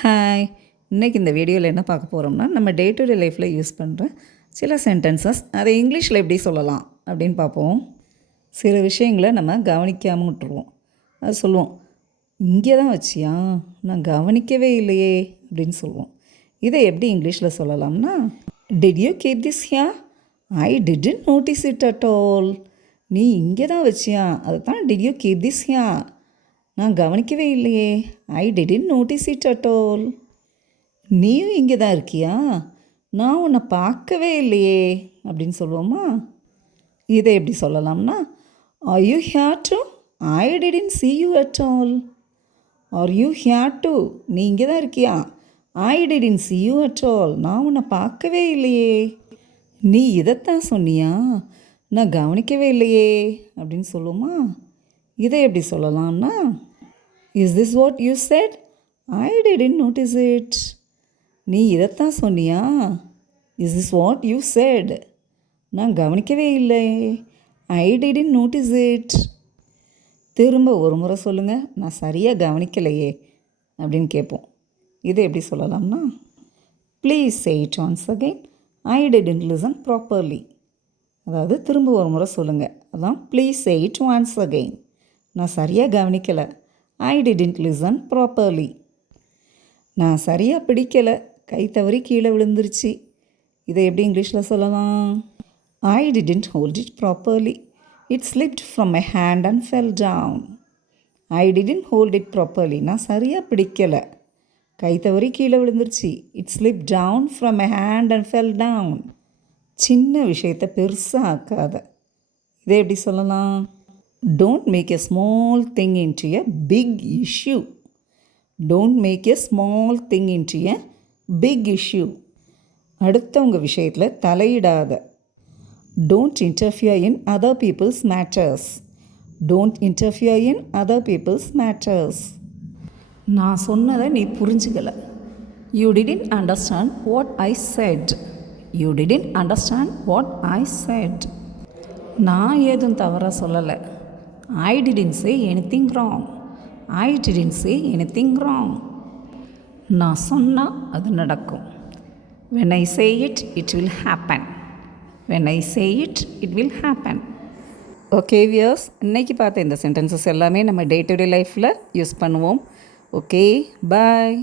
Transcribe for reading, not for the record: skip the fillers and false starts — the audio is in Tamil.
ஹாய், இன்றைக்கி இந்த வீடியோவில் என்ன பார்க்க போகிறோம்னா நம்ம டே டு டே லைஃப்பில் யூஸ் பண்ணுற சில சென்டென்சஸ் அதை இங்கிலீஷில் எப்படி சொல்லலாம் அப்படின்னு பார்ப்போம். சில விஷயங்களை நம்ம கவனிக்காமல் விட்டுருவோம். அது சொல்லுவோம், இங்கே தான் வச்சியா, நான் கவனிக்கவே இல்லையே அப்படின்னு சொல்லுவோம். இதை எப்படி இங்கிலீஷில் சொல்லலாம்னா, did you keep this here? I didn't notice it at all. நீ இங்கே தான் வச்சியா, அதை தான் did you keep this here, நான் கவனிக்கவே இல்லையே, I didn't notice it at all. நீயும் இங்கே தான் இருக்கியா, நான் உன்னை பார்க்கவே இல்லையே அப்படின்னு சொல்லுவோமா. இதை எப்படி சொல்லலாம்னா, are you here to? I didn't see you at all. Are you here to? நீ இங்கே தான் இருக்கியா, I didn't see you at all. நான் உன்னை பார்க்கவே இல்லையே. நீ இதைத்தான் சொன்னியா, நான் கவனிக்கவே இல்லையே அப்படின்னு சொல்லுவோமா. இதை எப்படி சொல்லலாம்னா, is this what you said? I didn't notice it. நீ இதைத்தான் சொன்னியா, is this what you said? நான் கவனிக்கவே இல்லை, ஐ டிடன்ட் நோட்டீஸ் இட். திரும்ப ஒரு முறை சொல்லுங்கள், நான் சரியாக கவனிக்கலையே அப்படின்னு கேட்போம். இதை எப்படி சொல்லலாம்னா, please say it once again, I didn't listen properly. அதாவது திரும்ப ஒரு முறை சொல்லுங்கள், அதான் please say it once again. நான் சரியாக கவனிக்கலை, ஐ டிடன்ட் லிசன் ப்ராப்பர்லி. நான் சரியாக பிடிக்கலை, கை தவறி கீழே விழுந்துருச்சு. இதை எப்படி இங்கிலீஷில் சொல்லலாம்? I didn't hold it properly, it slipped from my hand and fell down. I didn't hold it properly, நான் சரியாக பிடிக்கலை, கை தவறி கீழே விழுந்துருச்சு. It slip down from my hand and fell down. சின்ன விஷயத்தை பெருசாக ஆக்காத. இதை எப்படி சொல்லலாம்? Don't make a small thing into a big issue. Don't make a small thing into a big issue. அடுத்தவங்க விஷயத்தில் தலையிடாத. Don't interfere in other people's matters. Don't interfere in other people's matters. நான் சொன்னதை நீ புரிஞ்சுக்கல. You didn't understand what I said. You didn't understand what I said. நான் ஏதும் தவறாக சொல்லலை. I didn't say anything wrong. I didn't say anything wrong. நான் சொன்னால் அது நடக்கும். When I say it, it will happen. When I say it, it will happen. Okay wears, இன்றைக்கி பார்த்த இந்த சென்டென்சஸ் எல்லாமே நம்ம டே டு டே லைஃப்பில் யூஸ் பண்ணுவோம். ஓகே, பாய்.